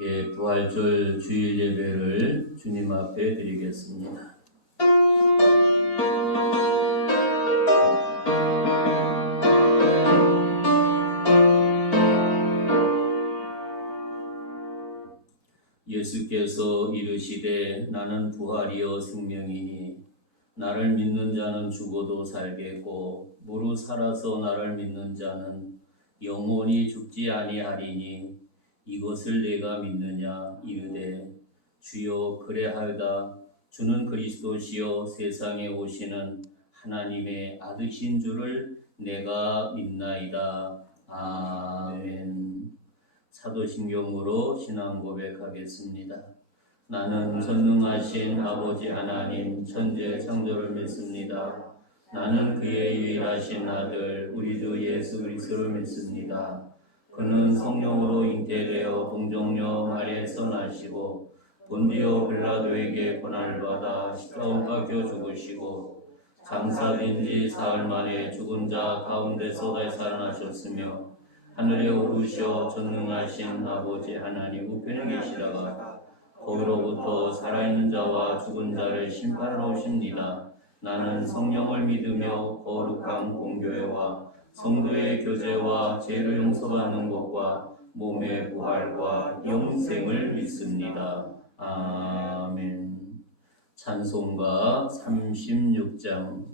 부활절 주일 예배를 주님 앞에 드리겠습니다. 예수께서 이르시되 나는 부활이요 생명이니 나를 믿는 자는 죽어도 살겠고 무릇 살아서 나를 믿는 자는 영원히 죽지 아니하리니 이것을 내가 믿느냐 이르되 주여 그래하여다. 주는 그리스도시요 세상에 오시는 하나님의 아드신 줄을 내가 믿나이다. 아멘. 사도신경으로 신앙 고백하겠습니다. 나는 전능하신 아버지 하나님 천재 창조를 믿습니다. 나는 그의 유일하신 아들 우리 주 예수 그리스도를 믿습니다. 그는 성령으로 잉태되어 동정녀 마리아에서 나시고 본디오 빌라도에게 고난을 받아 십자가에 박혀 죽으시고 장사된 지 사흘 만에 죽은 자 가운데서 다시 살아나셨으며 하늘에 오르셔 전능하신 아버지 하나님 우편에 계시다가 거기로부터 살아있는 자와 죽은 자를 심판하러 오십니다. 나는 성령을 믿으며 거룩한 공교회와 성도의 교제와 죄를 용서받는 것과 몸의 부활과 영생을 믿습니다. 아멘. 찬송가 36장.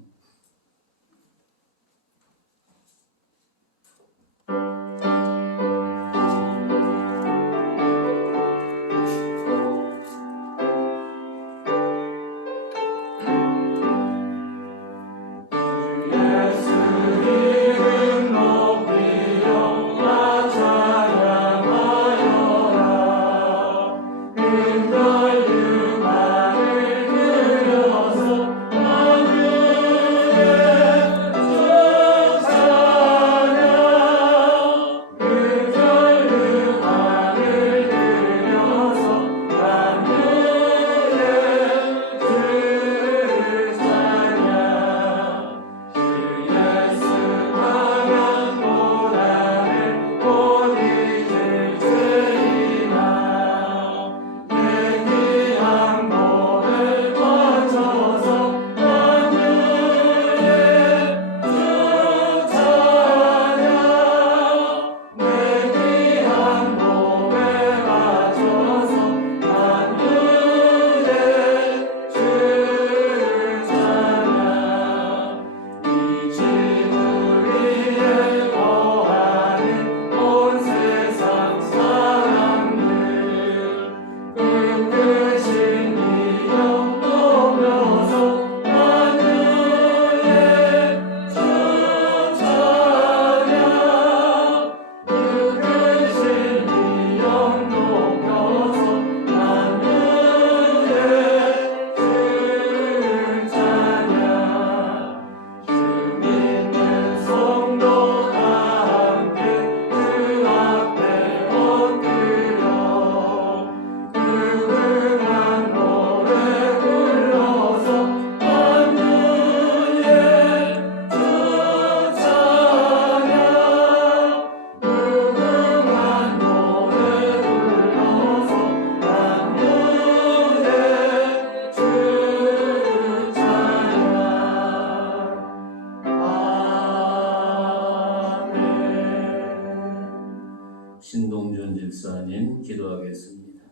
신동준 집사님 기도하겠습니다.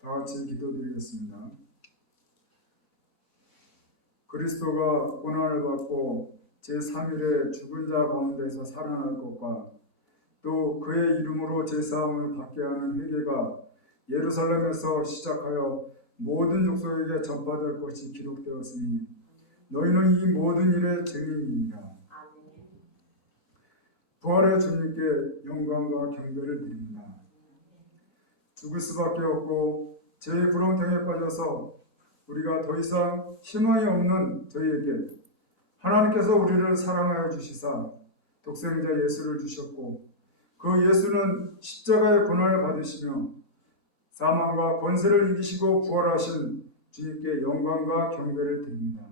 다 같이 기도드리겠습니다. 그리스도가 고난을 받고 제3일에 죽은 자 가운데서 살아날 것과 또 그의 이름으로 제사함을 받게 하는 회개가 예루살렘에서 시작하여 모든 족속에게 전파될 것이 기록되었으니 너희는 이 모든 일의 증인입니다. 부활의 주님께 영광과 경배를 드립니다. 죽을 수밖에 없고 죄의 구렁텅이에 빠져서 우리가 더 이상 희망이 없는 저희에게 하나님께서 우리를 사랑하여 주시사 독생자 예수를 주셨고 그 예수는 십자가의 고난을 받으시며 사망과 권세를 이기시고 부활하신 주님께 영광과 경배를 드립니다.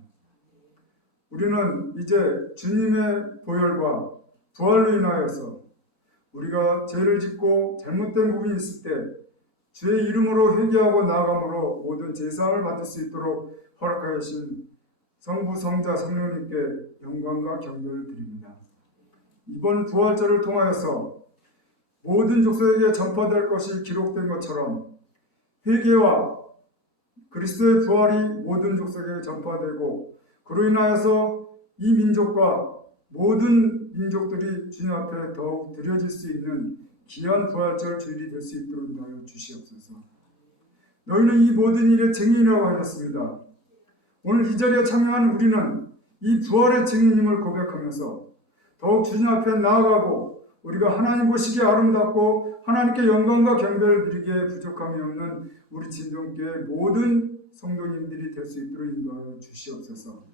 우리는 이제 주님의 보혈과 부활로 인하여서 우리가 죄를 짓고 잘못된 부분이 있을 때 주의 이름으로 회개하고 나아감으로 모든 제사함을 받을 수 있도록 허락하신 성부, 성자, 성령님께 영광과 경배를 드립니다. 이번 부활절을 통하여서 모든 족속에게 전파될 것이 기록된 것처럼 회개와 그리스도의 부활이 모든 족속에게 전파되고 그로 인하여서 이 민족과 모든 민족들이 주님 앞에 더욱 드려질 수 있는 귀한 부활절 주일이 될 수 있도록 인도하여 주시옵소서. 너희는 이 모든 일의 증인이라고 하셨습니다. 오늘 이 자리에 참여한 우리는 이 부활의 증인임을 고백하면서 더욱 주님 앞에 나아가고 우리가 하나님 보시기에 아름답고 하나님께 영광과 경배를 드리기에 부족함이 없는 우리 진동교회 모든 성도님들이 될 수 있도록 인도하여 주시옵소서.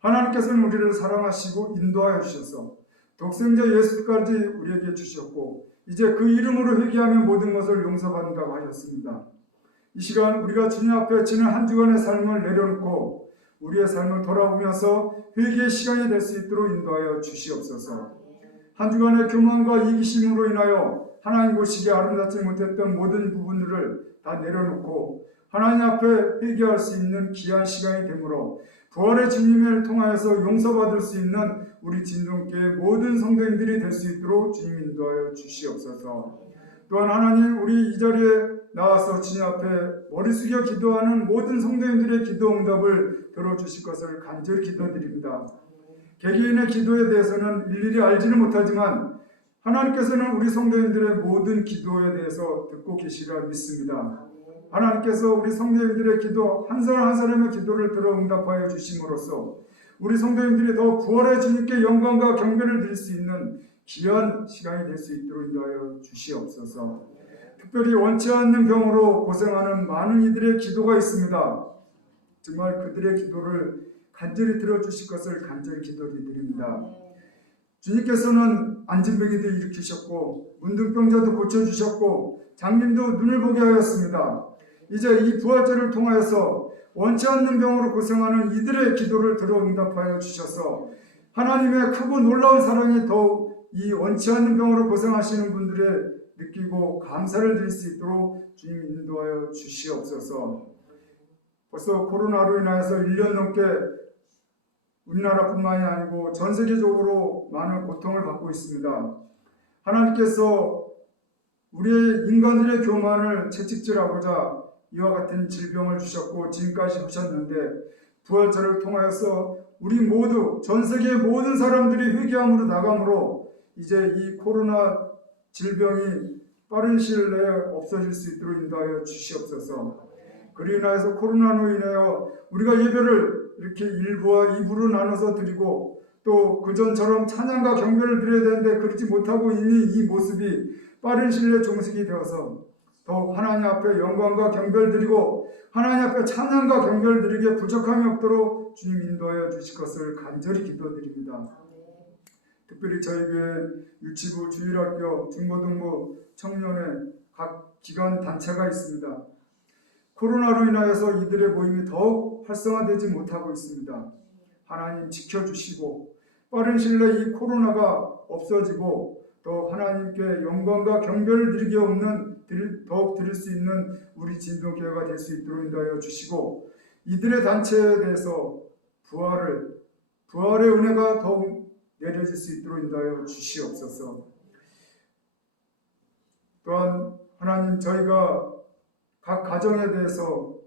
하나님께서는 우리를 사랑하시고 인도하여 주셔서 독생자 예수까지 우리에게 주셨고 이제 그 이름으로 회개하면 모든 것을 용서받는다고 하셨습니다. 이 시간 우리가 주님 앞에 지난 한 주간의 삶을 내려놓고 우리의 삶을 돌아보면서 회개의 시간이 될 수 있도록 인도하여 주시옵소서. 한 주간의 교만과 이기심으로 인하여 하나님 보시기에 아름답지 못했던 모든 부분들을 다 내려놓고 하나님 앞에 회개할 수 있는 귀한 시간이 되므로 부활의 주님을 통하여서 용서받을 수 있는 우리 진동교회 모든 성도님들이 될 수 있도록 주님 인도하여 주시옵소서. 또한 하나님 우리 이 자리에 나와서 주님 앞에 머리 숙여 기도하는 모든 성도님들의 기도 응답을 들어주실 것을 간절히 기도드립니다. 개개인의 기도에 대해서는 일일이 알지는 못하지만 하나님께서는 우리 성도님들의 모든 기도에 대해서 듣고 계시리라 믿습니다. 하나님께서 우리 성도님들의 기도 한 사람 한 사람의 기도를 들어 응답하여 주심으로써 우리 성도님들이 더 부활의 주님께 영광과 경배를 드릴 수 있는 귀한 시간이 될 수 있도록 인도하여 주시옵소서. 특별히 원치 않는 병으로 고생하는 많은 이들의 기도가 있습니다. 정말 그들의 기도를 간절히 들어주실 것을 간절히 기도드립니다. 주님께서는 안진뱅이도 일으키셨고 문둥병자도 고쳐주셨고 장님도 눈을 보게 하였습니다. 이제 이 부활절을 통하여서 원치 않는 병으로 고생하는 이들의 기도를 들어 응답하여 주셔서 하나님의 크고 놀라운 사랑이 더욱 이 원치 않는 병으로 고생하시는 분들의 느끼고 감사를 드릴 수 있도록 주님 인도하여 주시옵소서. 벌써 코로나로 인하여서 1년 넘게 우리나라뿐만이 아니고 전 세계적으로 많은 고통을 받고 있습니다. 하나님께서 우리의 인간들의 교만을 채찍질하고자 이와 같은 질병을 주셨고 지금까지 주셨는데 부활절을 통하여서 우리 모두 전 세계 모든 사람들이 회개함으로 나감으로 이제 이 코로나 질병이 빠른 시일 내에 없어질 수 있도록 인도하여 주시옵소서. 그로 인하여서 코로나로 인하여 우리가 예배를 이렇게 1부와 2부로 나눠서 드리고 또 그전처럼 찬양과 경배를 드려야 되는데 그렇지 못하고 있는 이 모습이 빠른 시일 내에 종식이 되어서 더욱 하나님 앞에 영광과 경배를 드리고 하나님 앞에 찬양과 경배를 드리기에 부족함이 없도록 주님 인도하여 주실 것을 간절히 기도드립니다. 특별히 저희 교회 유치부, 주일학교, 중고등부, 청년회 각 기관 단체가 있습니다. 코로나로 인하여서 이들의 모임이 더욱 활성화되지 못하고 있습니다. 하나님 지켜주시고 빠른 시일 내에 이 코로나가 없어지고 또 하나님께 영광과 경배를 드리기 없는 더욱 드릴 수 있는 우리 진동교회가 될 수 있도록 인도하여 주시고 이들의 단체에 대해서 부활의 은혜가 더욱 내려질 수 있도록 인도하여 주시옵소서. 또한 하나님 저희가 각 가정에 대해서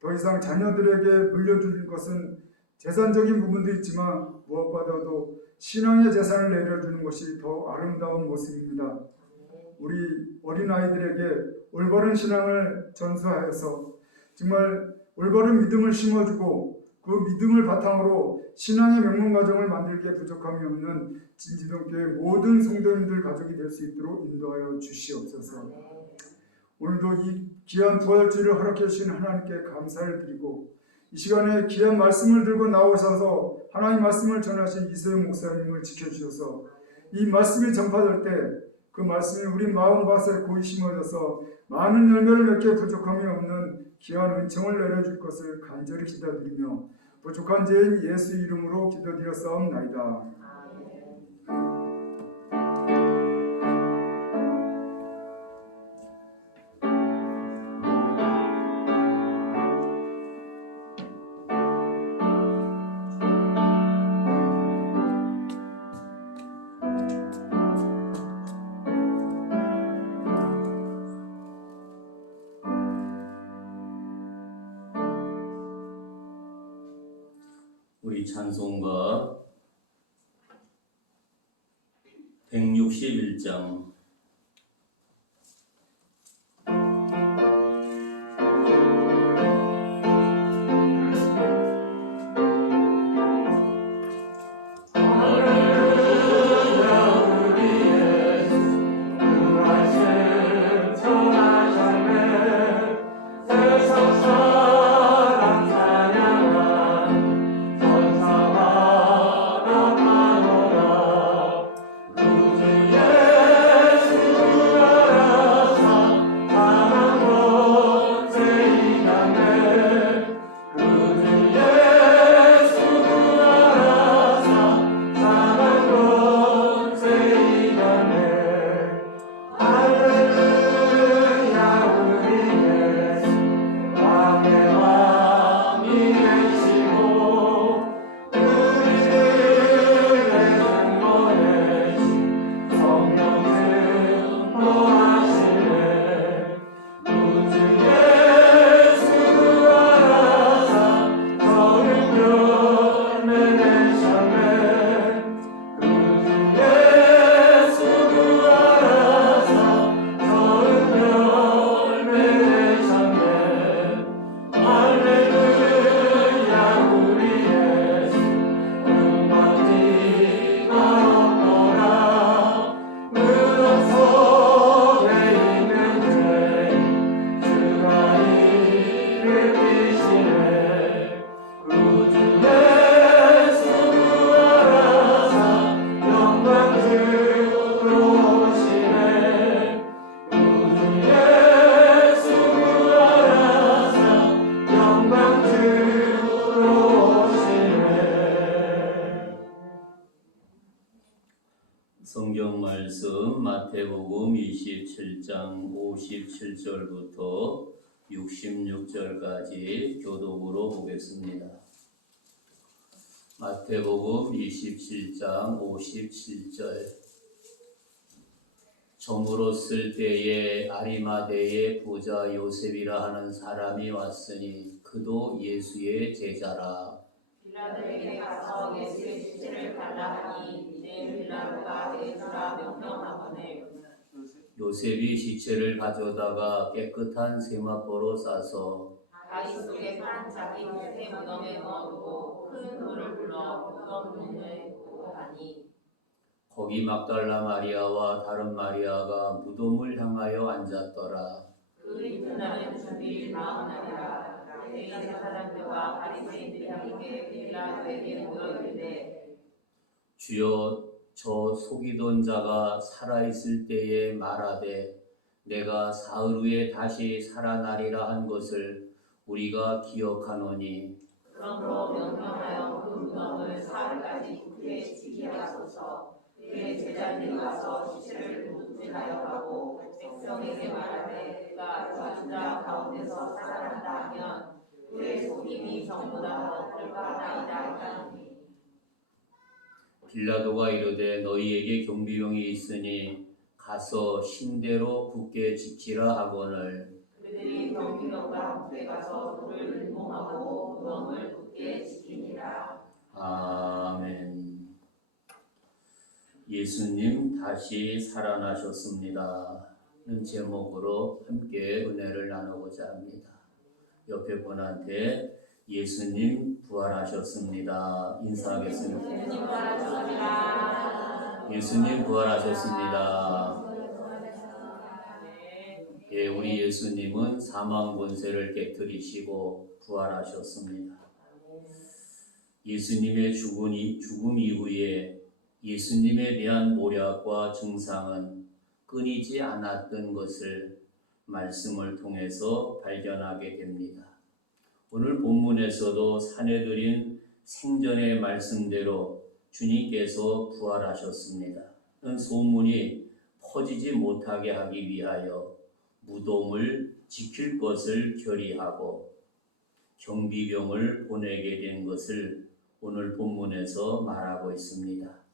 더 이상 자녀들에게 물려줄 것은 재산적인 부분도 있지만 무엇보다도 신앙의 재산을 내려주는 것이 더 아름다운 모습입니다. 우리 어린아이들에게 올바른 신앙을 전수하여서 정말 올바른 믿음을 심어주고 그 믿음을 바탕으로 신앙의 명문가정을 만들기에 부족함이 없는 진지동교회 모든 성도님들 가족이 될 수 있도록 인도하여 주시옵소서. 오늘도 이 귀한 부활주일을 허락해 주신 하나님께 감사를 드리고 이 시간에 귀한 말씀을 들고 나오셔서 하나님 말씀을 전하신 이소영 목사님을 지켜주셔서 이 말씀이 전파될 때 그 말씀이 우리 마음밭에 고이 심어져서 많은 열매를 맺게 부족함이 없는 귀한 은총을 내려줄 것을 간절히 기다리며 부족한 죄인 예수 이름으로 기도드렸사옵나이다. 우리 찬송가 161장 성경 말씀 마태복음 27장 57절부터 66절까지 교독으로 보겠습니다. 마태복음 27장 57절 저물었을 때에 아리마대의 부자 요셉이라 하는 사람이 왔으니 그도 예수의 제자라. 빌라도에게 가서 예수의 시체를 달라 하니 이에 빌라도가 예수라 명령하거늘 요셉이 시체를 가져다가 깨끗한 세마포로 싸서 바위 속에 판 자기 곁에 무덤에 넣어두고 큰 노를 불러 무덤 문을 닫고 가니 거기 막달라 마리아와 다른 마리아가 무덤을 향하여 앉았더라. 그 이튿날은 주일 다음 날이라. 대개 사람들과 바리새인들이 함께 빌라도에게 모여 이르되 주여 저 속이던 자가 살아있을 때에 말하되 내가 사흘 후에 다시 살아나리라 한 것을 우리가 기억하노니 그러므로 명령하여 그 무덤을 사흘까지 굳게 지키게 하소서. 그의 제자들이 와서 시체를 도둑질하여 가고 백성에게 말하되 그가 죽은 자 가운데서 살아난다 하면 그의 속임이 전보다 어떨까 하나이다 하니 빌라도가 이르되 너희에게 경비병이 있으니 가서 신대로 굳게 지키라 하거늘 그들이 경비병과 함께 가서 돌을 운봉하고 무덤을 굳게 지키니라. 아멘. 예수님 다시 살아나셨습니다. 는 제목으로 함께 은혜를 나누고자 합니다. 옆에 분한테 예수님 부활하셨습니다. 인사하겠습니다. 예수님 부활하셨습니다. 예, 우리 예수님은 사망 권세를 깨뜨리시고 부활하셨습니다. 예수님의 죽음 이후에 예수님에 대한 모략과 증상은 끊이지 않았던 것을 말씀을 통해서 발견하게 됩니다. 오늘 본문에서도 사내들인 생전의 말씀대로 주님께서 부활하셨습니다. 소문이 퍼지지 못하게 하기 위하여 무덤을 지킬 것을 결의하고 경비병을 보내게 된 것을 오늘 본문에서 말하고 있습니다.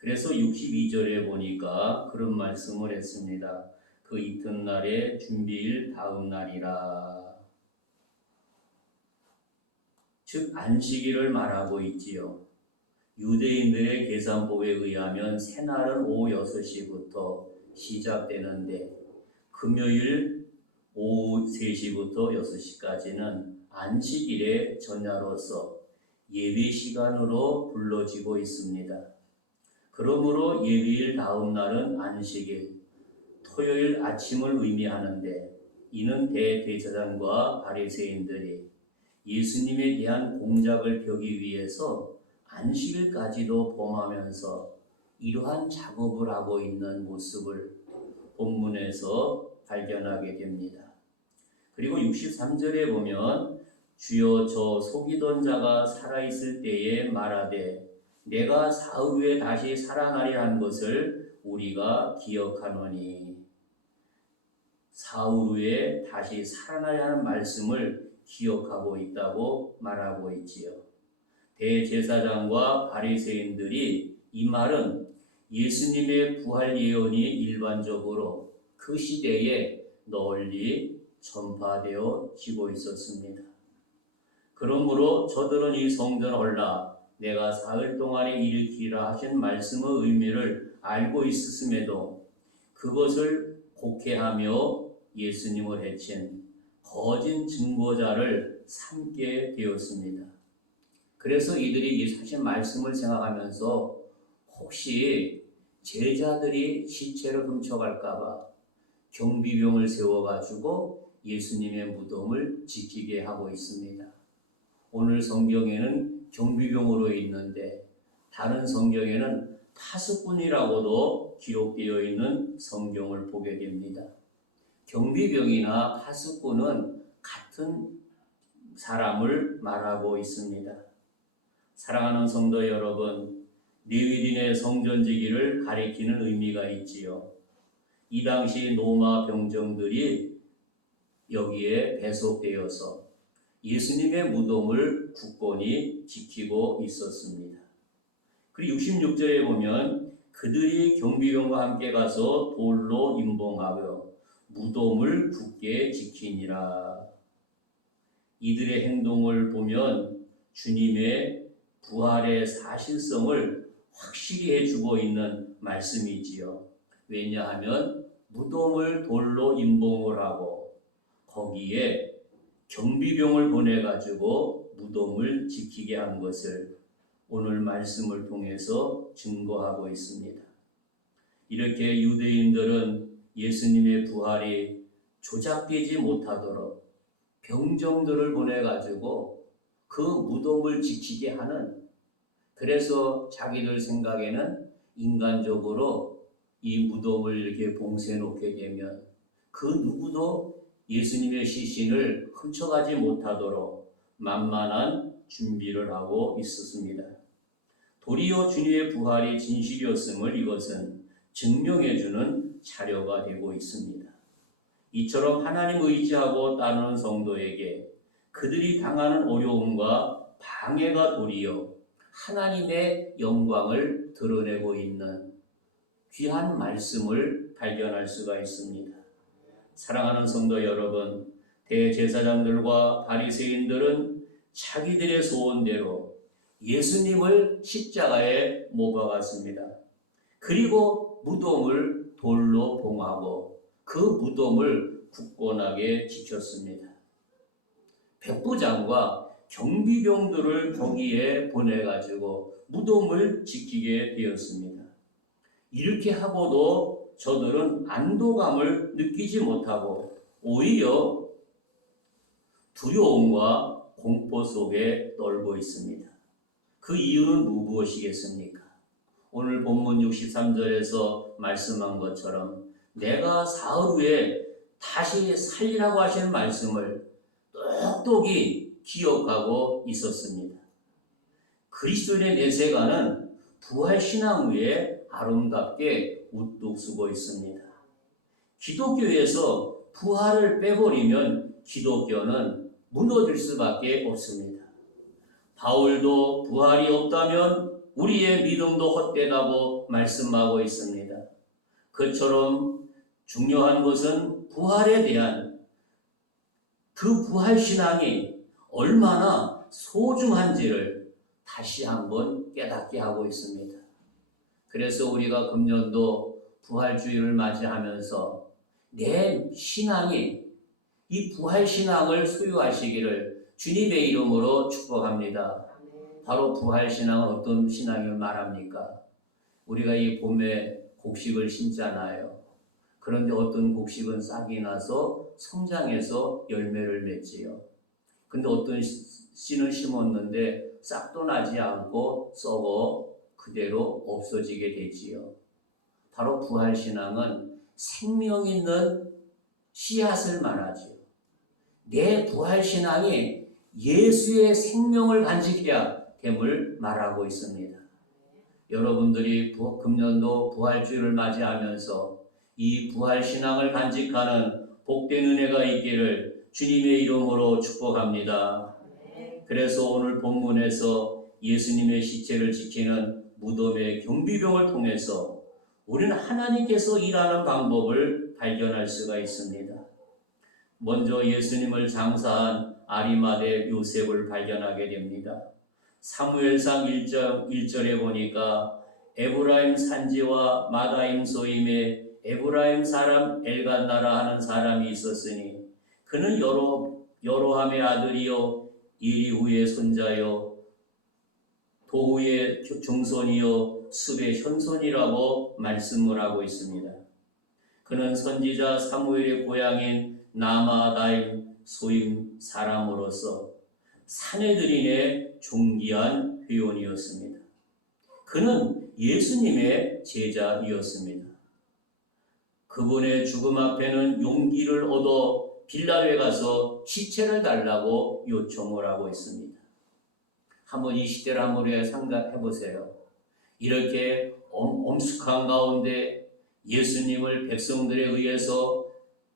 그래서 62절에 보니까 그런 말씀을 했습니다. 그 이튿날에 준비일 다음 날이라. 즉 안식일을 말하고 있지요. 유대인들의 계산법에 의하면 새날은 오후 6시부터 시작되는데 금요일 오후 3시부터 6시까지는 안식일의 전야로서 예배 시간으로 불러지고 있습니다. 그러므로 예배일 다음 날은 안식일, 토요일 아침을 의미하는데 이는 대제사장과 바리새인들이 예수님에 대한 공작을 펴기 위해서 안식일까지도 범하면서 이러한 작업을 하고 있는 모습을 본문에서 발견하게 됩니다. 그리고 63절에 보면 주여 저 속이던 자가 살아있을 때에 말하되 내가 사흘 후에 다시 살아나리라 한 것을 우리가 기억하노니 사흘 후에 다시 살아나리라는 말씀을 기억하고 있다고 말하고 있지요. 대제사장과 바리새인들이 이 말은 예수님의 부활 예언이 일반적으로 그 시대에 널리 전파되어지고 있었습니다. 그러므로 저들은 이 성전 올라 내가 사흘 동안에 일으키라 하신 말씀의 의미를 알고 있었음에도 그것을 곡해하며 예수님을 해친 거짓 증거자를 삼게 되었습니다. 그래서 이들이 예수님 말씀을 생각하면서 혹시 제자들이 시체를 훔쳐갈까봐 경비병을 세워가지고 예수님의 무덤을 지키게 하고 있습니다. 오늘 성경에는 경비병으로 있는데 다른 성경에는 파수꾼이라고도 기록되어 있는 성경을 보게 됩니다. 경비병이나 파수꾼은 같은 사람을 말하고 있습니다. 사랑하는 성도 여러분, 레위인의 성전지기를 가리키는 의미가 있지요. 이 당시 로마 병정들이 여기에 배속되어서 예수님의 무덤을 굳건히 지키고 있었습니다. 그리고 66절에 보면 그들이 경비병과 함께 가서 돌로 임봉하여 무덤을 굳게 지키니라. 이들의 행동을 보면 주님의 부활의 사실성을 확실히 해주고 있는 말씀이지요. 왜냐하면 무덤을 돌로 임봉을 하고 거기에 경비병을 보내가지고 무덤을 지키게 한 것을 오늘 말씀을 통해서 증거하고 있습니다. 이렇게 유대인들은 예수님의 부활이 조작되지 못하도록 병정들을 보내가지고 그 무덤을 지키게 하는, 그래서 자기들 생각에는 인간적으로 이 무덤을 이렇게 봉쇄해 놓게 되면 그 누구도 예수님의 시신을 훔쳐가지 못하도록 만만한 준비를 하고 있었습니다. 도리어 주님의 부활이 진실이었음을 이것은 증명해주는 자료가 되고 있습니다. 이처럼 하나님 의지하고 따르는 성도에게 그들이 당하는 어려움과 방해가 도리어 하나님의 영광을 드러내고 있는 귀한 말씀을 발견할 수가 있습니다. 사랑하는 성도 여러분, 대제사장들과 바리새인들은 자기들의 소원대로 예수님을 십자가에 못 박았습니다. 그리고 무덤을 돌로 봉하고 그 무덤을 굳건하게 지켰습니다. 백부장과 경비병들을 거기에 보내가지고 무덤을 지키게 되었습니다. 이렇게 하고도 저들은 안도감을 느끼지 못하고 오히려 두려움과 공포 속에 떨고 있습니다. 그 이유는 무엇이겠습니까? 오늘 본문 63절에서 말씀한 것처럼 내가 사흘 후에 다시 살리라고 하시는 말씀을 똑똑히 기억하고 있었습니다. 그리스도인의 내세가는 부활신앙 위에 아름답게 우뚝 서고 있습니다. 기독교에서 부활을 빼버리면 기독교는 무너질 수밖에 없습니다. 바울도 부활이 없다면 우리의 믿음도 헛되다고 말씀하고 있습니다. 그처럼 중요한 것은 부활에 대한 그 부활신앙이 얼마나 소중한지를 다시 한번 깨닫게 하고 있습니다. 그래서 우리가 금년도 부활주의를 맞이하면서 내 신앙이 이 부활신앙을 소유하시기를 주님의 이름으로 축복합니다. 바로 부활신앙은 어떤 신앙을 말합니까? 우리가 이 봄에 곡식을 심잖아요. 그런데 어떤 곡식은 싹이 나서 성장해서 열매를 맺지요. 근데 어떤 씨는 심었는데 싹도 나지 않고 썩어 그대로 없어지게 되지요. 바로 부활신앙은 생명 있는 씨앗을 말하지요. 내 부활신앙이 예수의 생명을 간직해야 됨을 말하고 있습니다. 여러분들이 금년도 부활주의를 맞이하면서 이 부활신앙을 간직하는 복된 은혜가 있기를 주님의 이름으로 축복합니다. 그래서 오늘 본문에서 예수님의 시체를 지키는 무덤의 경비병을 통해서 우리는 하나님께서 일하는 방법을 발견할 수가 있습니다. 먼저 예수님을 장사한 아리마대 요셉을 발견하게 됩니다. 사무엘상 1절에 보니까 에브라임 산지와 마다임 소임에 에브라임 사람 엘간나라 하는 사람이 있었으니 그는 여로함의 아들이요 이리후의 손자요 도후의 중손이요 습의 현손이라고 말씀을 하고 있습니다. 그는 선지자 사무엘의 고향인 나마다임 소임 사람으로서 사내들인의 존귀한 회원이었습니다. 그는 예수님의 제자이었습니다. 그분의 죽음 앞에는 용기를 얻어 빌라도에 가서 시체를 달라고 요청을 하고 있습니다. 한번 이 시대를 한번 생각해 보세요. 이렇게 엄숙한 가운데 예수님을 백성들에 의해서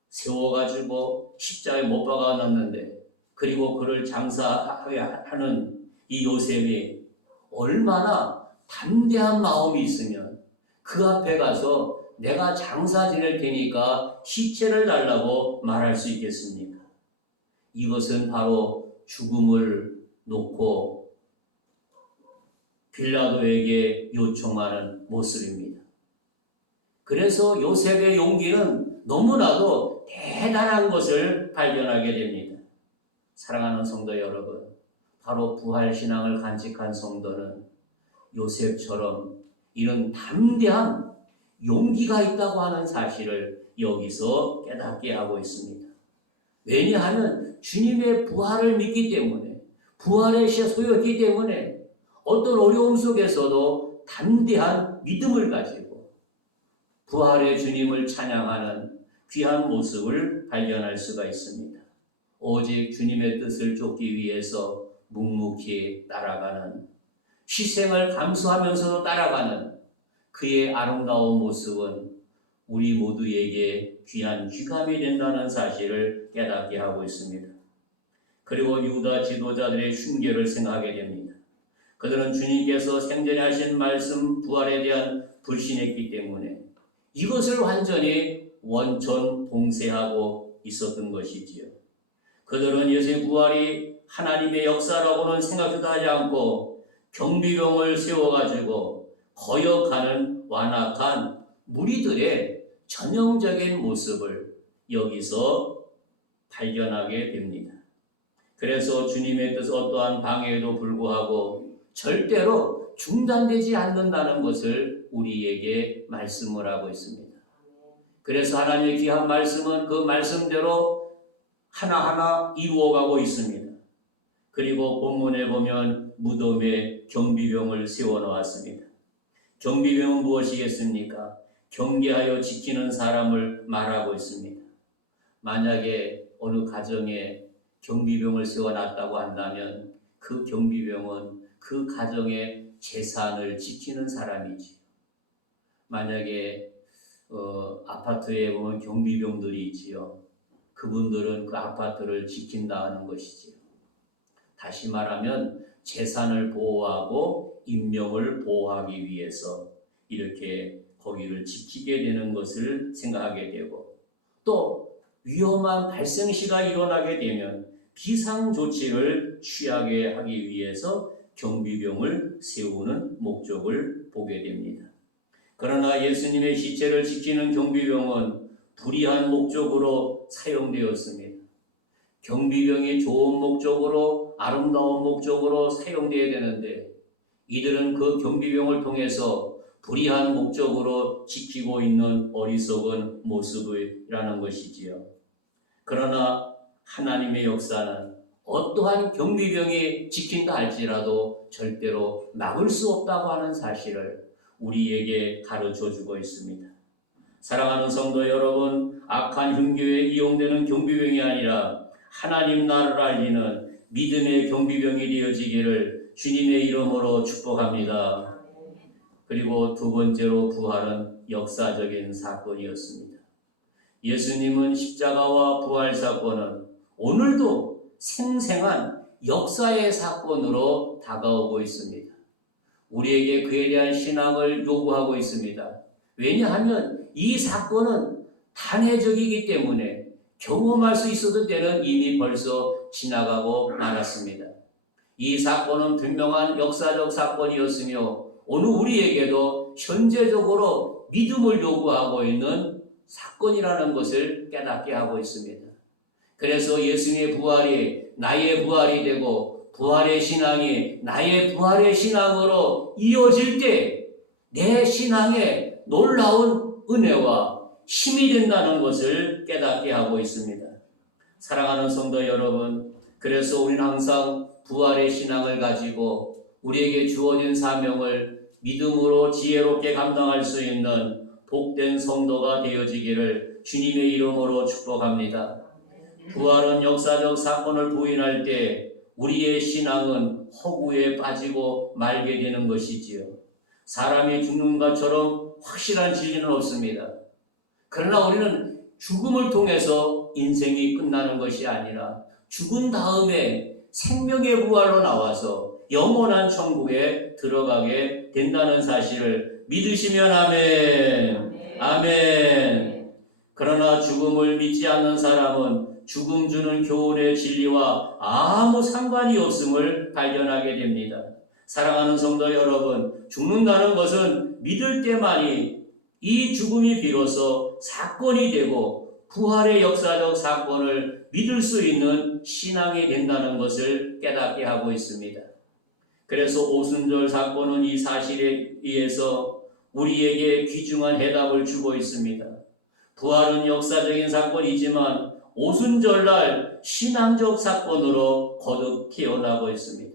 세워가지고 십자가에 못 박아 놨는데 그리고 그를 장사하는 이 요셉이 얼마나 담대한 마음이 있으면 그 앞에 가서 내가 장사 지낼 테니까 시체를 달라고 말할 수 있겠습니까? 이것은 바로 죽음을 놓고 빌라도에게 요청하는 모습입니다. 그래서 요셉의 용기는 너무나도 대단한 것을 발견하게 됩니다. 사랑하는 성도 여러분, 바로 부활신앙을 간직한 성도는 요셉처럼 이런 담대한 용기가 있다고 하는 사실을 여기서 깨닫게 하고 있습니다. 왜냐하면 주님의 부활을 믿기 때문에, 부활의 소유였기 때문에 어떤 어려움 속에서도 담대한 믿음을 가지고 부활의 주님을 찬양하는 귀한 모습을 발견할 수가 있습니다. 오직 주님의 뜻을 쫓기 위해서 묵묵히 따라가는, 희생을 감수하면서도 따라가는 그의 아름다운 모습은 우리 모두에게 귀한 귀감이 된다는 사실을 깨닫게 하고 있습니다. 그리고 유다 지도자들의 흉계를 생각하게 됩니다. 그들은 주님께서 생전에 하신 말씀 부활에 대한 불신했기 때문에 이것을 완전히 원천 봉쇄하고 있었던 것이지요. 그들은 예수의 부활이 하나님의 역사라고는 생각도 하지 않고 경비병을 세워가지고 거역하는 완악한 무리들의 전형적인 모습을 여기서 발견하게 됩니다. 그래서 주님의 뜻 어떠한 방해에도 불구하고 절대로 중단되지 않는다는 것을 우리에게 말씀을 하고 있습니다. 그래서 하나님의 귀한 말씀은 그 말씀대로 하나하나 이루어가고 있습니다. 그리고 본문에 보면 무덤에 경비병을 세워놓았습니다. 경비병은 무엇이겠습니까? 경계하여 지키는 사람을 말하고 있습니다. 만약에 어느 가정에 경비병을 세워놨다고 한다면 그 경비병은 그 가정의 재산을 지키는 사람이지. 만약에 아파트에 보면 경비병들이 있지요. 그분들은 그 아파트를 지킨다는 것이지요. 다시 말하면 재산을 보호하고 인명을 보호하기 위해서 이렇게 거기를 지키게 되는 것을 생각하게 되고, 또 위험한 발생시가 일어나게 되면 비상조치를 취하게 하기 위해서 경비병을 세우는 목적을 보게 됩니다. 그러나 예수님의 시체를 지키는 경비병은 불의한 목적으로 사용되었습니다. 경비병이 좋은 목적으로, 아름다운 목적으로 사용되어야 되는데 이들은 그 경비병을 통해서 불의한 목적으로 지키고 있는 어리석은 모습이라는 것이지요. 그러나 하나님의 역사는 어떠한 경비병이 지킨다 할지라도 절대로 막을 수 없다고 하는 사실을 우리에게 가르쳐주고 있습니다. 사랑하는 성도 여러분, 악한 흉교에 이용되는 경비병이 아니라 하나님 나라를 알리는 믿음의 경비병이 되어지기를 주님의 이름으로 축복합니다. 그리고 두 번째로 부활은 역사적인 사건이었습니다. 예수님은 십자가와 부활 사건은 오늘도 생생한 역사의 사건으로 다가오고 있습니다. 우리에게 그에 대한 신앙을 요구하고 있습니다. 왜냐하면 이 사건은 단회적이기 때문에 경험할 수 있어도 때는 이미 벌써 지나가고 말았습니다. 이 사건은 분명한 역사적 사건이었으며 오늘 우리에게도 현재적으로 믿음을 요구하고 있는 사건이라는 것을 깨닫게 하고 있습니다. 그래서 예수님의 부활이 나의 부활이 되고 부활의 신앙이 나의 부활의 신앙으로 이어질 때 내 신앙에 놀라운 은혜와 힘이 된다는 것을 깨닫게 하고 있습니다. 사랑하는 성도 여러분, 그래서 우리는 항상 부활의 신앙을 가지고 우리에게 주어진 사명을 믿음으로 지혜롭게 감당할 수 있는 복된 성도가 되어지기를 주님의 이름으로 축복합니다. 부활은 역사적 사건을 부인할 때 우리의 신앙은 허구에 빠지고 말게 되는 것이지요. 사람이 죽는 것처럼 확실한 진리는 없습니다. 그러나 우리는 죽음을 통해서 인생이 끝나는 것이 아니라 죽은 다음에 생명의 부활로 나와서 영원한 천국에 들어가게 된다는 사실을 믿으시면 아멘. 아멘. 그러나 죽음을 믿지 않는 사람은 죽음 주는 교훈의 진리와 아무 상관이 없음을 발견하게 됩니다. 사랑하는 성도 여러분, 죽는다는 것은 믿을 때만이 이 죽음이 비로소 사건이 되고 부활의 역사적 사건을 믿을 수 있는 신앙이 된다는 것을 깨닫게 하고 있습니다. 그래서 오순절 사건은 이 사실에 의해서 우리에게 귀중한 해답을 주고 있습니다. 부활은 역사적인 사건이지만 오순절날 신앙적 사건으로 거듭 태어나고 있습니다.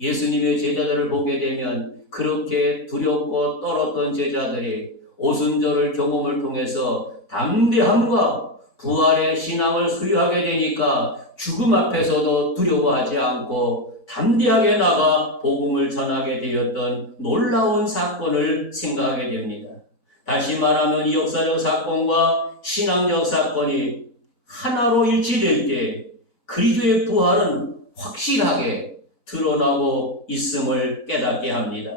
예수님의 제자들을 보게 되면 그렇게 두렵고 떨었던 제자들이 오순절을 경험을 통해서 담대함과 부활의 신앙을 소유하게 되니까 죽음 앞에서도 두려워하지 않고 담대하게 나가 복음을 전하게 되었던 놀라운 사건을 생각하게 됩니다. 다시 말하면 이 역사적 사건과 신앙적 사건이 하나로 일치될 때 그리스도의 부활은 확실하게 드러나고 있음을 깨닫게 합니다.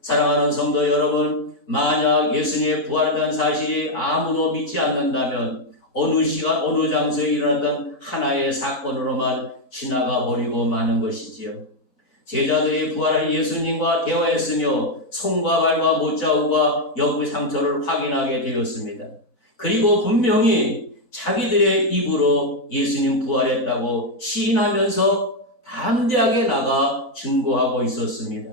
사랑하는 성도 여러분, 만약 예수님의 부활에 대한 사실이 아무도 믿지 않는다면 어느 시간 어느 장소에 일어났던 하나의 사건으로만 지나가 버리고 마는 것이지요. 제자들이 부활한 예수님과 대화했으며 손과 발과 못자국과 여기 상처를 확인하게 되었습니다. 그리고 분명히 자기들의 입으로 예수님 부활했다고 시인하면서 담대하게 나가 증거하고 있었습니다.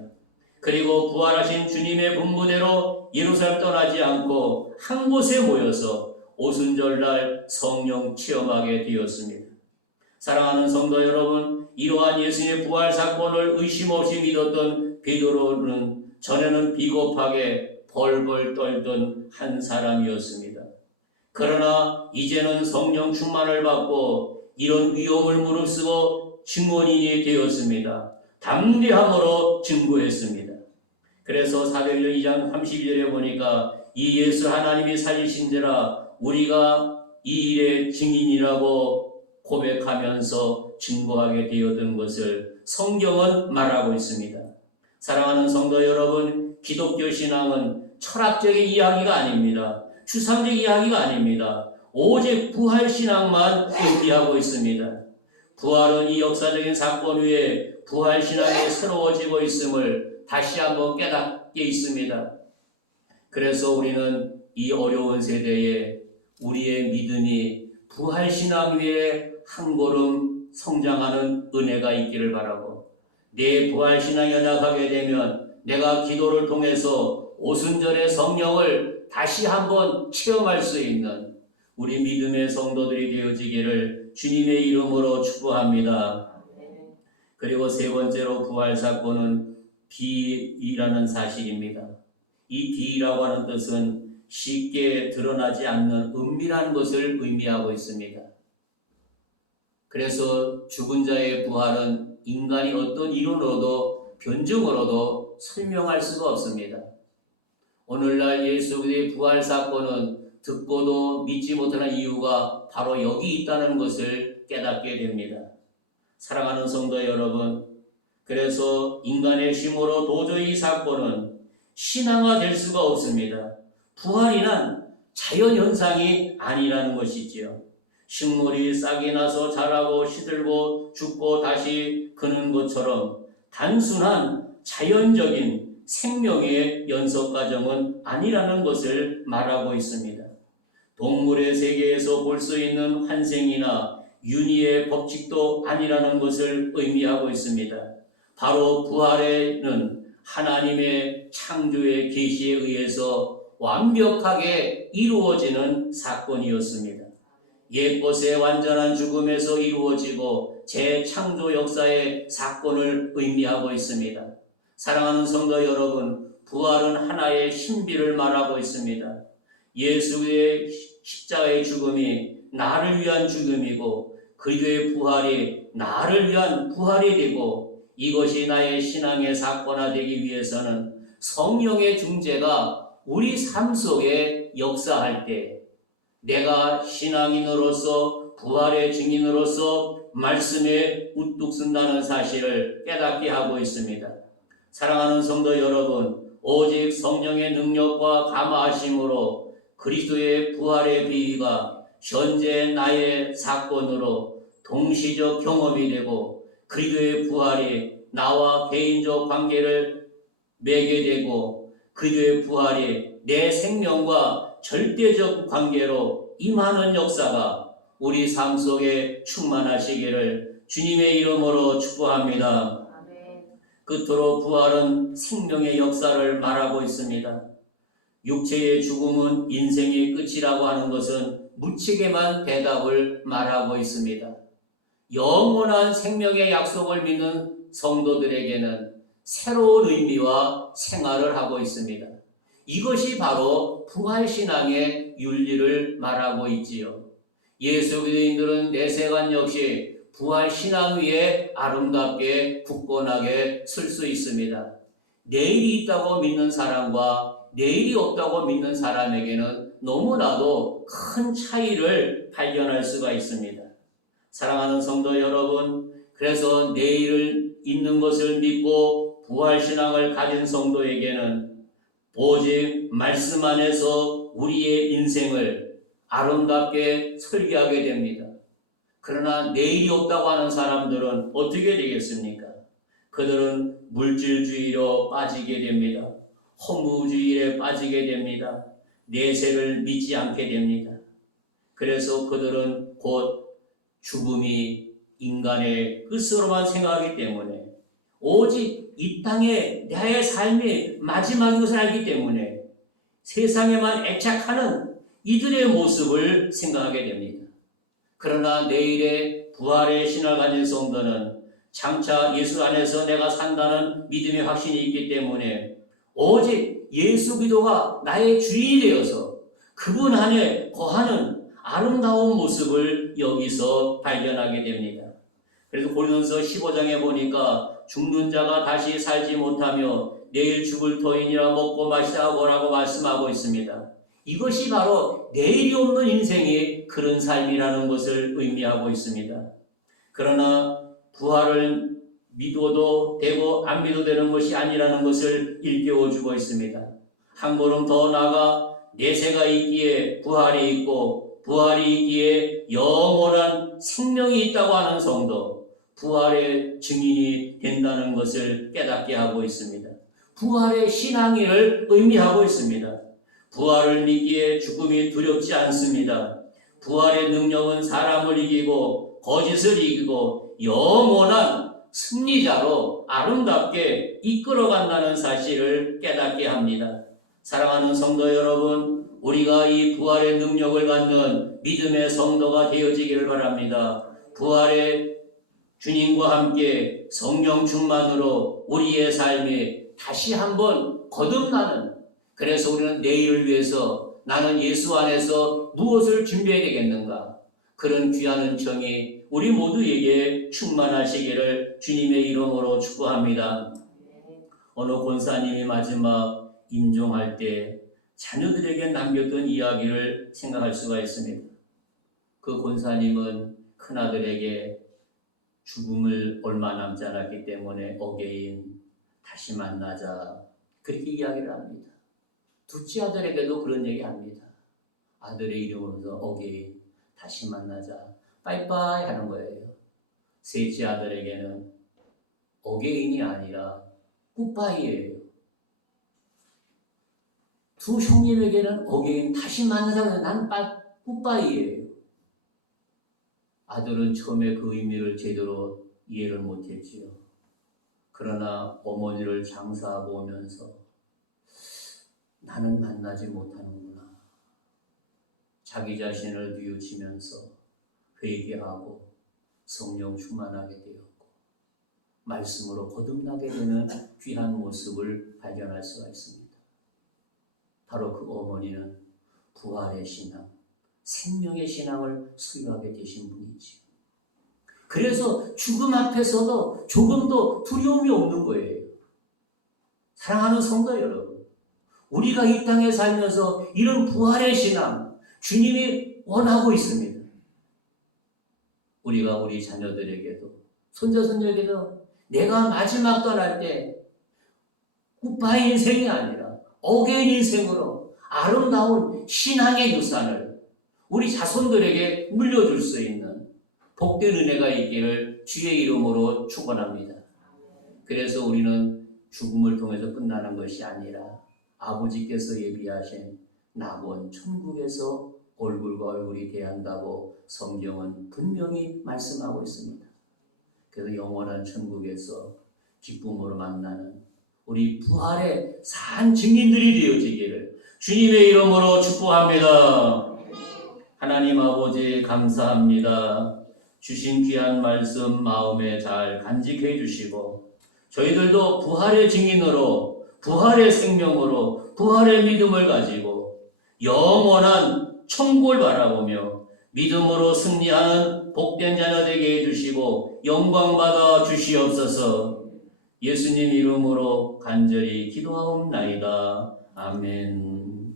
그리고 부활하신 주님의 분부대로 예루살렘 떠나지 않고 한 곳에 모여서 오순절날 성령 체험하게 되었습니다. 사랑하는 성도 여러분, 이러한 예수님의 부활 사건을 의심 없이 믿었던 베드로는 전에는 비겁하게 벌벌 떨던 한 사람이었습니다. 그러나 이제는 성령 충만을 받고 이런 위험을 무릅쓰고 증언인이 되었습니다. 담대함으로 증거했습니다. 그래서 사도행전 2장 32절에 보니까 이 예수 하나님이 살리신 자라 우리가 이 일의 증인이라고 고백하면서 증거하게 되었던 것을 성경은 말하고 있습니다. 사랑하는 성도 여러분, 기독교 신앙은 철학적인 이야기가 아닙니다. 추상적 이야기가 아닙니다. 오직 부활 신앙만 얘기하고 있습니다. 부활은 이 역사적인 사건 위에 부활 신앙이 새로워지고 있음을 다시 한번 깨닫게 있습니다. 그래서 우리는 이 어려운 세대에 우리의 믿음이 부활 신앙 위에 한 걸음 성장하는 은혜가 있기를 바라고, 내 부활 신앙이 연약하게 되면 내가 기도를 통해서 오순절의 성령을 다시 한번 체험할 수 있는 우리 믿음의 성도들이 되어지기를 주님의 이름으로 축복합니다. 그리고 세 번째로 부활 사건은 비이라는 사실입니다. 이 비라고 하는 뜻은 쉽게 드러나지 않는 은밀한 것을 의미하고 있습니다. 그래서 죽은 자의 부활은 인간이 어떤 이론으로도 변증으로도 설명할 수가 없습니다. 오늘날 예수 그리스도의 부활 사건은 듣고도 믿지 못하는 이유가 바로 여기 있다는 것을 깨닫게 됩니다. 사랑하는 성도 여러분, 그래서 인간의 힘으로 도저히 이 사건은 신앙화될 수가 없습니다. 부활이란 자연현상이 아니라는 것이지요. 식물이 싹이 나서 자라고 시들고 죽고 다시 크는 것처럼 단순한 자연적인 생명의 연속 과정은 아니라는 것을 말하고 있습니다. 동물의 세계에서 볼 수 있는 환생이나 윤희의 법칙도 아니라는 것을 의미하고 있습니다. 바로 부활에는 하나님의 창조의 계시에 의해서 완벽하게 이루어지는 사건이었습니다. 옛것의 완전한 죽음에서 이루어지고 재창조 역사의 사건을 의미하고 있습니다. 사랑하는 성도 여러분, 부활은 하나의 신비를 말하고 있습니다. 예수의 십자가의 죽음이 나를 위한 죽음이고 그리스도의 부활이 나를 위한 부활이 되고, 이것이 나의 신앙의 사건화되기 위해서는 성령의 중재가 우리 삶 속에 역사할 때 내가 신앙인으로서 부활의 증인으로서 말씀에 우뚝 쓴다는 사실을 깨닫게 하고 있습니다. 사랑하는 성도 여러분, 오직 성령의 능력과 감화하심으로 그리스도의 부활의 비유가 현재 나의 사건으로 동시적 경험이 되고 그리스도의 부활이 나와 개인적 관계를 맺게 되고 그리스도의 부활이 내 생명과 절대적 관계로 임하는 역사가 우리 삶 속에 충만하시기를 주님의 이름으로 축복합니다. 끝으로 부활은 생명의 역사를 말하고 있습니다. 육체의 죽음은 인생의 끝이라고 하는 것은 무책임한 대답을 말하고 있습니다. 영원한 생명의 약속을 믿는 성도들에게는 새로운 의미와 생활을 하고 있습니다. 이것이 바로 부활신앙의 윤리를 말하고 있지요. 예수 그리스도인들은 내세관 역시 부활신앙 위에 아름답게 굳건하게 설 수 있습니다. 내일이 있다고 믿는 사람과 내일이 없다고 믿는 사람에게는 너무나도 큰 차이를 발견할 수가 있습니다. 사랑하는 성도 여러분, 그래서 내일을 있는 것을 믿고 부활신앙을 가진 성도에게는 오직 말씀 안에서 우리의 인생을 아름답게 설계하게 됩니다. 그러나 내일이 없다고 하는 사람들은 어떻게 되겠습니까? 그들은 물질주의로 빠지게 됩니다. 허무주의에 빠지게 됩니다. 내세를 믿지 않게 됩니다. 그래서 그들은 곧 죽음이 인간의 끝으로만 생각하기 때문에, 오직 이 땅에 나의 삶이 마지막인 것을 알기 때문에 세상에만 애착하는 이들의 모습을 생각하게 됩니다. 그러나 내일의 부활의 신을 가진 성도는 장차 예수 안에서 내가 산다는 믿음의 확신이 있기 때문에 오직 예수 그리스도가 나의 주인이 되어서 그분 안에 거하는 아름다운 모습을 여기서 발견하게 됩니다. 그래서 고린도서 15장에 보니까 죽는 자가 다시 살지 못하며 내일 죽을 터이니라 먹고 마시다 뭐라고 말씀하고 있습니다. 이것이 바로 내일이 없는 인생이 그런 삶이라는 것을 의미하고 있습니다. 그러나 부활을 믿어도 되고 안 믿어도 되는 것이 아니라는 것을 일깨워주고 있습니다. 한 걸음 더 나아가 내세가 있기에 부활이 있고 부활이 있기에 영원한 생명이 있다고 하는 성도, 부활의 증인이 된다는 것을 깨닫게 하고 있습니다. 부활의 신앙을 의미하고 있습니다. 부활을 믿기에 죽음이 두렵지 않습니다. 부활의 능력은 사람을 이기고 거짓을 이기고 영원한 승리자로 아름답게 이끌어간다는 사실을 깨닫게 합니다. 사랑하는 성도 여러분, 우리가 이 부활의 능력을 갖는 믿음의 성도가 되어지기를 바랍니다. 부활의 주님과 함께 성령 충만으로 우리의 삶이 다시 한번 거듭나는, 그래서 우리는 내일을 위해서 나는 예수 안에서 무엇을 준비해야 되겠는가, 그런 귀한 은총이 우리 모두에게 충만하시기를 주님의 이름으로 축복합니다. 어느 권사님이 마지막 임종할 때 자녀들에게 남겼던 이야기를 생각할 수가 있습니다. 그 권사님은 큰아들에게 죽음을 얼마 남지 않았기 때문에 어게인 다시 만나자 그렇게 이야기를 합니다. 둘째 아들에게도 그런 얘기 합니다. 아들의 이름으로서 어게인 다시 만나자 빠이빠이 하는 거예요. 셋째 아들에게는 어게인이 아니라 굿바이예요. 두 형님에게는 어게인 다시 만나자고 난 굿바이예요. 아들은 처음에 그 의미를 제대로 이해를 못했지요. 그러나 어머니를 장사하고 오면서 나는 만나지 못하는구나. 자기 자신을 뉘우치면서 회개하고 성령 충만하게 되었고 말씀으로 거듭나게 되는 귀한 모습을 발견할 수가 있습니다. 바로 그 어머니는 부활의 신앙, 생명의 신앙을 소유하게 되신 분이지. 그래서 죽음 앞에서도 조금도 두려움이 없는 거예요. 사랑하는 성도 여러분, 우리가 이 땅에 살면서 이런 부활의 신앙, 주님이 원하고 있습니다. 우리가 우리 자녀들에게도, 손자손녀에게도 내가 마지막 떠날 때 굿바이 인생이 아니라 어게인 인생으로 아름다운 신앙의 유산을 우리 자손들에게 물려줄 수 있는 복된 은혜가 있기를 주의 이름으로 축원합니다. 그래서 우리는 죽음을 통해서 끝나는 것이 아니라 아버지께서 예비하신 낙원 천국에서 얼굴과 얼굴이 대한다고 성경은 분명히 말씀하고 있습니다. 그래서 영원한 천국에서 기쁨으로 만나는 우리 부활의 산 증인들이 되어지기를 주님의 이름으로 축복합니다. 하나님 아버지 감사합니다. 주신 귀한 말씀 마음에 잘 간직해 주시고 저희들도 부활의 증인으로, 부활의 생명으로, 부활의 믿음을 가지고 영원한 천국을 바라보며 믿음으로 승리하는 복된 자녀 되게 해주시고 영광받아 주시옵소서. 예수님 이름으로 간절히 기도하옵나이다. 아멘.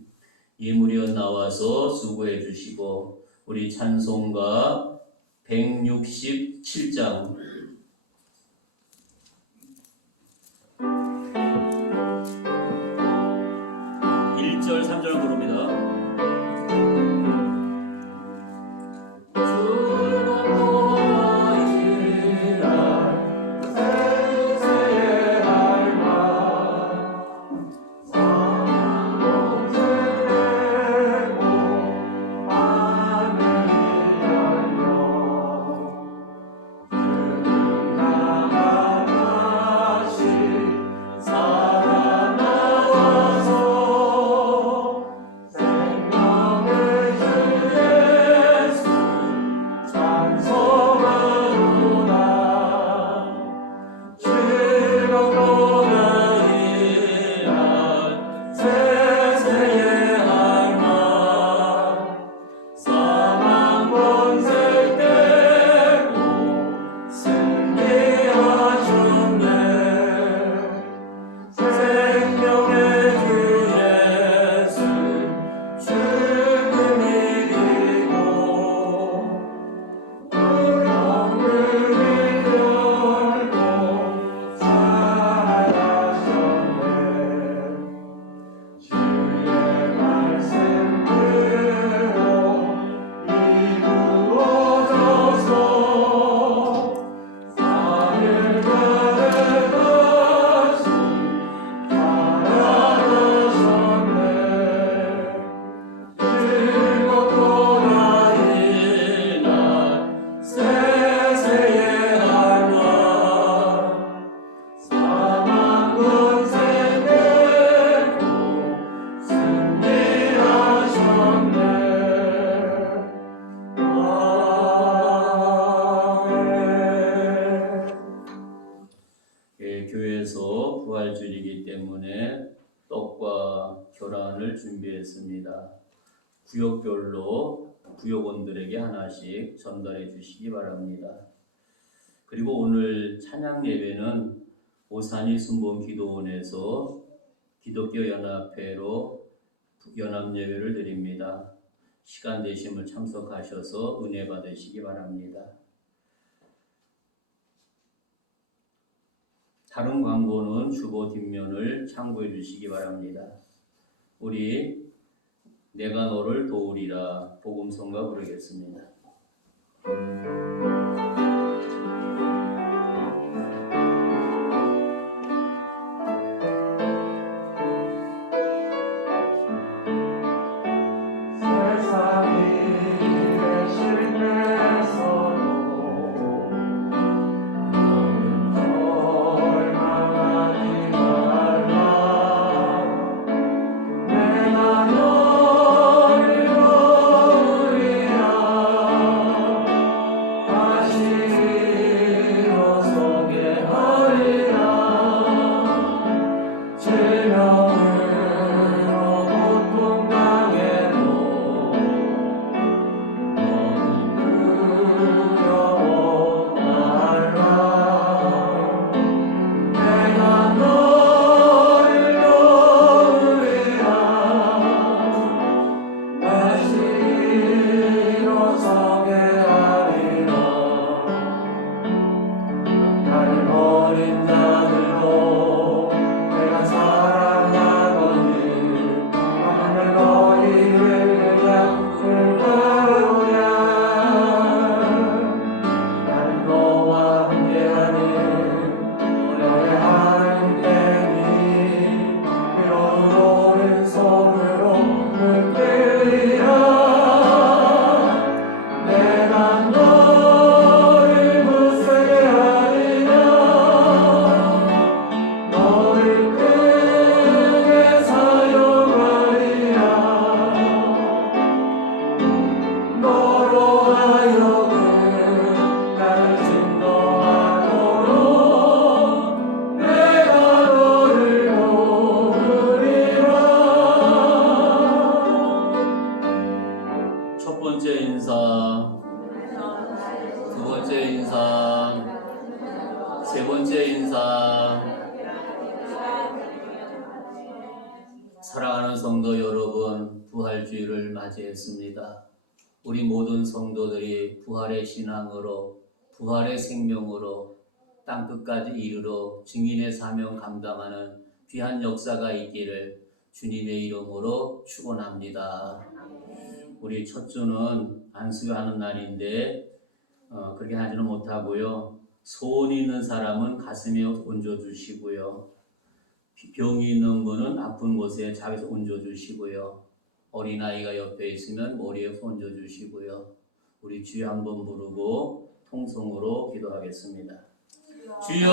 예물이여 나와서 수고해 주시고 우리 찬송가 167장 1절 3절 부릅니다. 부활주일이기 때문에 떡과 계란을 준비했습니다. 구역별로 구역원들에게 하나씩 전달해 주시기 바랍니다. 그리고 오늘 찬양 예배는 오산이 순복음기도원에서 기독교 연합회로 연합 예배를 드립니다. 시간 되시면 참석하셔서 은혜 받으시기 바랍니다. 다른 광고는 주보 뒷면을 참고해 주시기 바랍니다. 우리 내가 너를 도우리라 복음성가 부르겠습니다. 세 번째 인사. 사랑하는 성도 여러분, 부활주의를 맞이했습니다. 우리 모든 성도들이 부활의 신앙으로, 부활의 생명으로 땅끝까지 이르러 증인의 사명 감당하는 귀한 역사가 있기를 주님의 이름으로 축원합니다. 우리 첫 주는 안수하는 날인데 그렇게 하지는 못하고요. 소원이 있는 사람은 가슴에 얹어주시고요. 병이 있는 분은 아픈 곳에 자기서 얹어주시고요. 어린아이가 옆에 있으면 머리에 얹어주시고요. 우리 주여 한번 부르고 통성으로 기도하겠습니다. 주여,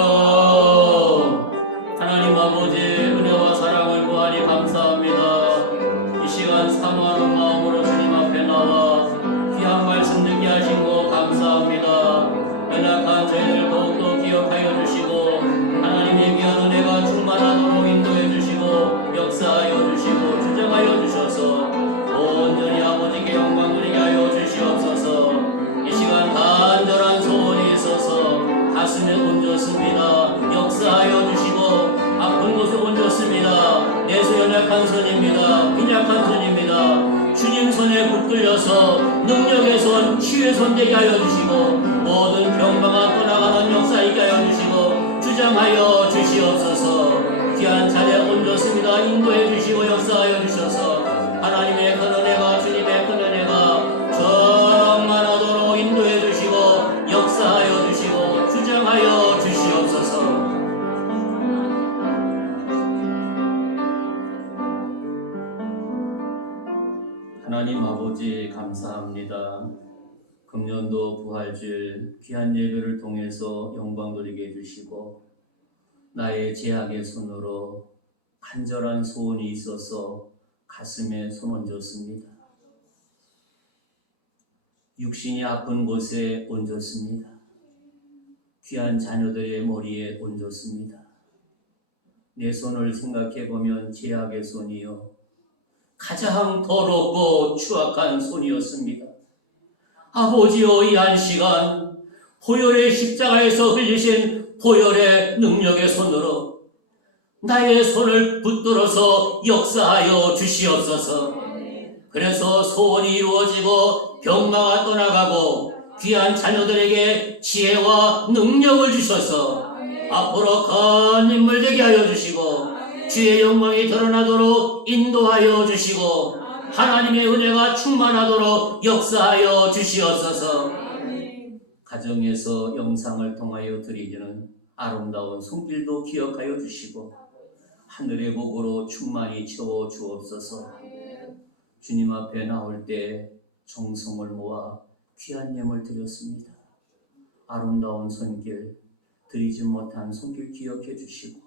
하나님 아버지 은혜와 사랑을 구하니 감사합니다. 이 시간 사모하는 마음으로 주님 앞에 나와 귀한 말씀 듣게 하시고 감사합니다. 연약한 저희들 더욱더 기억하여 주시고 하나님의 귀한 은혜가 충만하도록 인도해 주시고 역사하여 주시고 주장하여 주셔서 온전히 아버지께 영광 드리게 하여 주시옵소서. 이 시간 간절한 소원이 있어서 가슴에 얹었습니다. 역사하여 주시고 아픈 곳에 얹었습니다. 내수 연약한 손입니다. 빈약한 손입니다. 주님 손에 붙들려서 능력의 손, 치유의 손 되게 하여 주시고 모든 병마가 떠나가는 역사 있게 하여 주시고 주장하여 주시옵소서. 귀한 자리에 얹었습니다. 인도해 주시고 역사하여 주셔서 하나님의 큰 은혜가, 주님의 큰 은혜가 충만하도록 인도해 주시고 역사하여 주시고 주장하여 주시옵소서. 하나님 아버지 감사합니다. 금년도 부활주일 귀한 예배를 통해서 영광 돌리게 해주시고 나의 제약의 손으로 간절한 소원이 있어서 가슴에 손 얹었습니다. 육신이 아픈 곳에 얹었습니다. 귀한 자녀들의 머리에 얹었습니다. 내 손을 생각해 보면 제약의 손이요 가장 더럽고 추악한 손이었습니다. 아버지여, 이 한 시간 보혈의 십자가에서 흘리신 보혈의 능력의 손으로 나의 손을 붙들어서 역사하여 주시옵소서. 그래서 소원이 이루어지고 병마가 떠나가고 귀한 자녀들에게 지혜와 능력을 주셔서 앞으로 큰 인물 되게 하여 주시고 주의 영광이 드러나도록 인도하여 주시고 하나님의 은혜가 충만하도록 역사하여 주시옵소서. 가정에서 영상을 통하여 드리는 아름다운 손길도 기억하여 주시고 하늘의 복으로 충만히 채워 주옵소서. 주님 앞에 나올 때 정성을 모아 귀한 예물 드렸습니다. 아름다운 손길, 드리지 못한 손길 기억해 주시고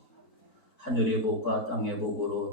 하늘의 복과 땅의 복으로